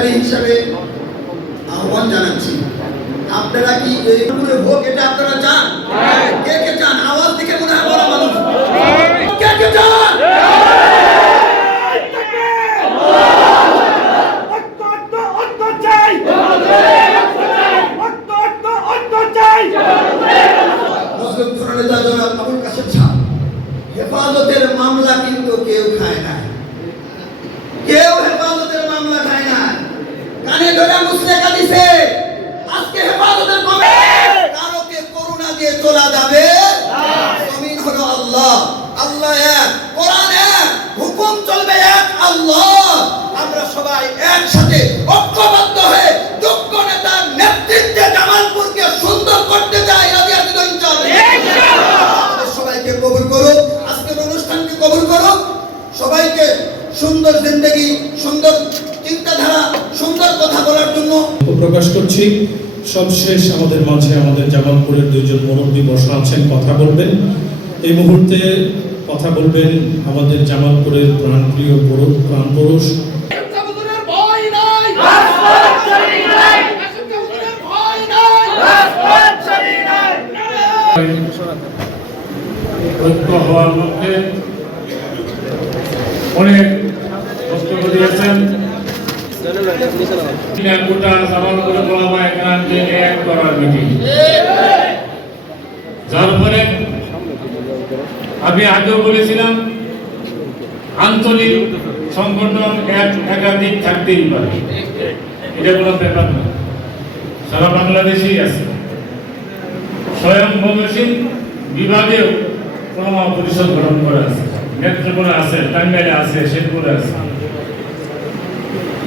Secretary হিসাবে আহ্বান জানাচ্ছি। আপনারা কি এই হোক এটা আপনারা চান? কে কে চান? আওয়াজ দিকে মনে হয় বড় মানুষ। কে কে চান? হেফাজতের মামলা কিন্তু কেউ খায় না কেউ হেফাজতের মামলা খায় না কানে ধরে মুসলেকা দিছে আজকে হেফাজতের কবে কারোকে করুণা দিয়ে তোলা যাবে জমিন হলো আল্লাহ আল্লাহ এক কোরআন এক হুকুম চলবে এক আল্লাহ আমরা সবাই একসাথে ঐক্যবদ্ধ হয়ে যোগ্য নেতার নেতৃত্বে জামালপুরকে সুন্দর করতে চাই রাজি আছি তো ইনশাআল্লাহ আমাদের সবাইকে কবুল করুক আজকের অনুষ্ঠানকে কবুল করুক সবাইকে সুন্দর জিন্দগি সুন্দর চিন্তাধারা সুন্দর কথা বলার জন্য প্রকাশ করছি সবশেষ আমাদের মাঝে আমাদের জামালপুরের দুইজন মুরব্বী বসা আছেন কথা বলবেন। এই মুহূর্তে কথা বলবেন আমাদের জামালপুরের প্রাণপ্রিয় পুরুষ প্রাণ পুরুষ। কবুতরের ভয় নাই। রাজপথ চলি নাই। কবুতরের ভয় নাই রাজপথ চলি নাই। ঐক্য হওয়ার মধ্যে অনেক বক্তব্য দিয়েছেন গোটা সামাল করে বলা হয়, এখানে এক করার মিটিং। যার ফলে আমি আগেও বলেছিলাম, আঞ্চলিক সংগঠন এক একাধিক থাকতেই পারে। এটা কোনো ব্যাপার না। সারা বাংলাদেশেই আছে। স্বয়ং ভৌমসিং বিভাগেও কোনো পরিষদ গঠন করে আছে। নেত্রকোনা আছে, টাঙ্গাইলে আছে, শেরপুরে আছে।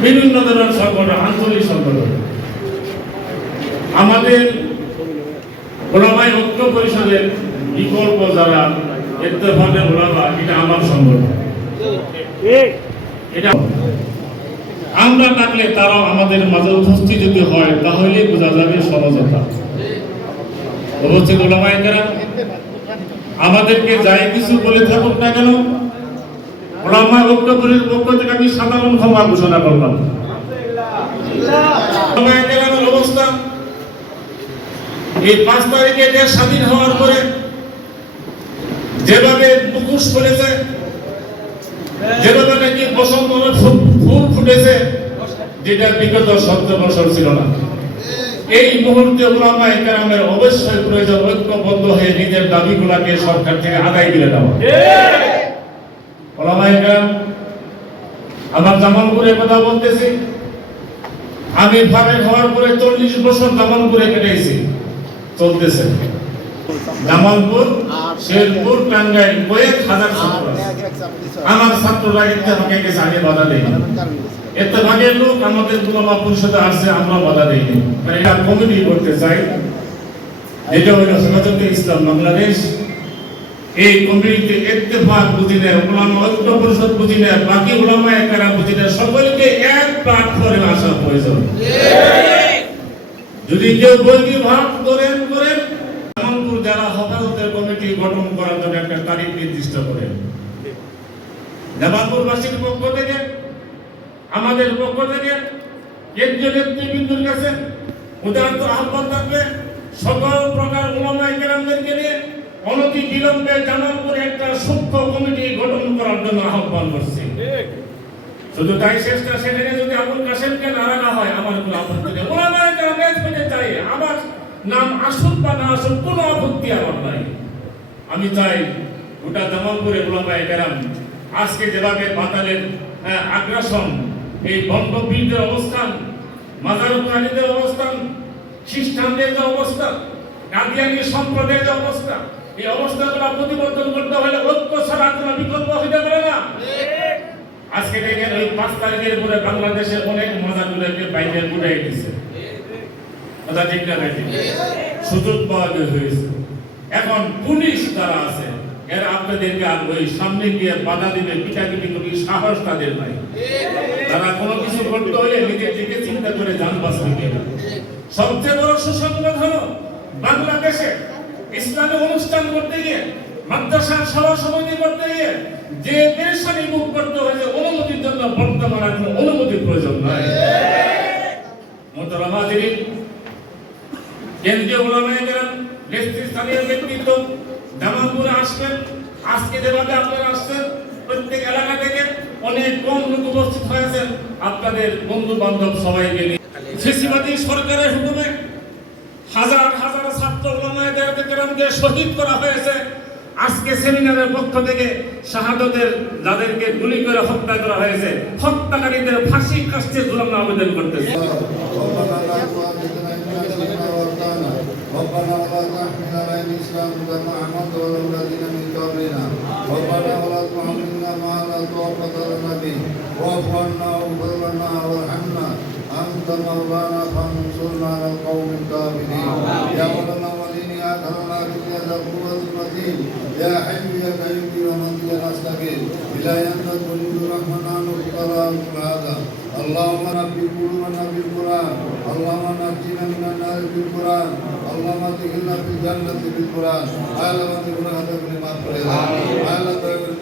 বিভিন্ন ধরনের সংগঠন, আঞ্চলিক সংগঠন। আমাদের ওলামাই ঐক্য পরিষদের বিকল্প যারা ইত্তেফাকে ওলামা এটা আমার সংগঠন। এটা আমরা থাকলে তারাও আমাদের মাঝে উপস্থিত যদি হয় তাহলে বোঝা যাবে সহজতা। উপস্থিত ওলামাই আমাদেরকে যাই কিছু বলে থাকুক না কেন ওলামা ঐক্য পরিষদের পক্ষ থেকে আমি সাধারণ ক্ষমা ঘোষণা করলাম। অবস্থা। এই পাঁচ তারিখে দেশ স্বাধীন হওয়ার পরে যেভাবে মুখোশ করেছে যেভাবে নাকি বসন্ত ফুল ফুটেছে, যেটা বিগত সত্তর বছর ছিল না। এই মুহূর্তে ওলামায়ে কেরামের অবশ্যই প্রয়োজন ঐক্যবদ্ধ হয়ে নিজের দাবিগুলাকে সরকার থেকে আদায় করে দেওয়া। আমার জামালপুরে কথা বলতেছি। আমি ফারেক হওয়ার পরে চল্লিশ বছর জামালপুরে কেটেছি। চলতেছে। জামালপুর, শেরপুর, টাঙ্গাইল, কয়েক হাজার ছাত্র। আমার ছাত্ররা ইত্তেফাকে গেছে, আগে বাধা দেয় ইত্তেফাকের লোক আমাদের তুলনা পরিষদে আসছে, আমরা বাধা মানে এটা কমিটি করতে চাই। এটা হলো হেফাজতে ইসলাম বাংলাদেশ। এই কমিটিতে ইত্তেফাক বুঝি নেয় ওলামা ঐক্য পরিষদ বুঝি নেয় বাকি ওলামা একারা বুঝি নেয় সকলকে এক প্ল্যাটফর্মে আসা প্রয়োজন। যদি কেউ বৈকি ভাব করেন করেন। জামালপুর যারা হেফাজতের কমিটি গঠন করার জন্য একটা তারিখ নির্দিষ্ট করেন জামালপুরবাসীর পক্ষ থেকে, আমাদের পক্ষ থেকে, কেন্দ্রীয় নেতৃবৃন্দুর কাছে উদাহরণ আহ্বান থাকবে। সকল প্রকার ওলামাই কেরামদেরকে নিয়ে অনতি বিলম্বে জামালপুরে একটা সূক্ষ্ম কমিটি গঠন করার জন্য আহ্বান করছি। শুধু তাই শেষটা সেখানে যদি আবুল কাসেমকে না রাখা হয় আমার কোনো আপত্তি নেই। ওলামাই কেরাম এক পেতে চাই আমার নাম আসুক বা না আসুক কোনো আপত্তি আমার নাই। আমি চাই গোটা জামালপুরে ওলামাই কেরাম আজকে যেভাবে বাতালের আগ্রাসন এই বঙ্গবীরদের অবস্থান মাজার প্রাণীদের অবস্থান খ্রিস্টানদের যে অবস্থা কাদিয়ানি সম্প্রদায়ের যে অবস্থা এই অবস্থা অবস্থাগুলো প্রতিবর্তন করতে হলে ঐক্য ছাড়া কোনো বিকল্প হইতে পারে না। আজকে দেখেন ওই পাঁচ তারিখের পরে বাংলাদেশের অনেক মাজারগুলোকে বাইরে উড়াই দিছে। কথা ঠিক না ঠিক সুযোগ পাওয়া হয়েছে এখন পুলিশ তারা আছে। এরা আপনাদেরকে আর ওই সামনে গিয়ে বাধা দিবে, পিটাপিটি করি সাহস তাদের নাই। তারা কোনো কিছু করতে হলে নিজের দিকে চিন্তা করে যান বাঁচবে সবচেয়ে বড় সুসংবাদ হলো বাংলাদেশে ইসলামী অনুষ্ঠান করতে গিয়ে, মাদ্রাসার সভা সমিতি করতে গিয়ে, যে পেরেশানি মুখ করতে হয়েছে অনুমতির জন্য আর কোনো অনুমতির প্রয়োজন নাই। মোহতারাম হাজিরিন কেন্দ্রীয় ওলামায়ে কেরাম নেতৃস্থানীয় ব্যক্তিত্ব, জামালপুরে আসবেন। আজকে যেভাবে আপনারা আসছেন, প্রত্যেক এলাকা থেকে অনেক কম লোক উপস্থিত হয়েছেন আপনাদের বন্ধু বান্ধব সবাইকে নিয়ে। সরকারের হুকুমে হাজার হাজার কেরামকে শহীদ করা হয়েছে আজকে সেমিনারের পক্ষ থেকে শাহাদতের যাদেরকে গুলি করে হত্যা করা হয়েছে হত্যাকারীদের ফাঁসি কাস্তে ঝুলানো আবেদন করতেছে ربنا لا تؤاخذنا إن نسينا وأخطأنا ربنا ولا تحمل علينا إسلام كما حملت على الذين من قبلنا ربنا ولا تحملنا ما لا طاقة لنا به واعف عنا واغفر لنا وارحمنا أنت مولانا فانصرنا على القوم الكافرين يا مولانا مالك يا ذا القوة المتين يا حي يا قيوم يا من يا نستعين إلهي أنت الولي الرحمن القرار هذا اللهم نبي قلوبنا بالقرآن اللهم نجنا من النار بالقرآن اللهم ادخلنا في الجنة بالقرآن آل من هذا من ما آل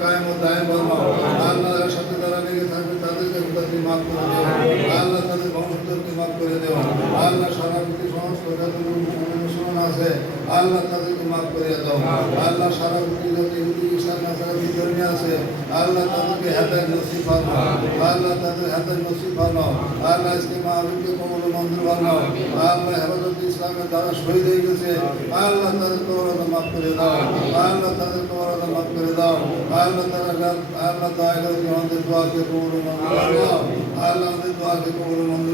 কায়েম ও দায়েম ফরমাও আল্লাহ সাথে যারা লেগে থাকবে তাদেরকে তুমি মাফ করে দেও আল্লাহ তাদের বংশধরকে করে দেও আল্লাহ সারা পৃথিবী সমস্ত আছে আল্লাহ তাদেরকে মাফ করে দাও আল্লাহ সারা পৃথিবী যত ইহুদি ইসলাম নাসারা বিধর্মী আছে। আল্লাহ তাদেরকে হেদায় নসিব ফরমাও আল্লাহ তাদের হেদায় নসিব ফরমাও আল্লাহ আজকে মাহবুবকে কমল মন্দির বানাও। আল্লাহ হেফাজত ইসলামের দ্বারা শহীদ হয়ে গেছে। আল্লাহ তাদের কবরতা মাফ করে দাও। আল্লাহ তাদের কবরতা মাফ করে দাও। আল্লাহ তারা আল্লাহ দয়া করে তুমি আমাদের দোয়াকে কবল মন্দির বানাও। আল্লাহ আমাদের দোয়াকে কবল মন্দির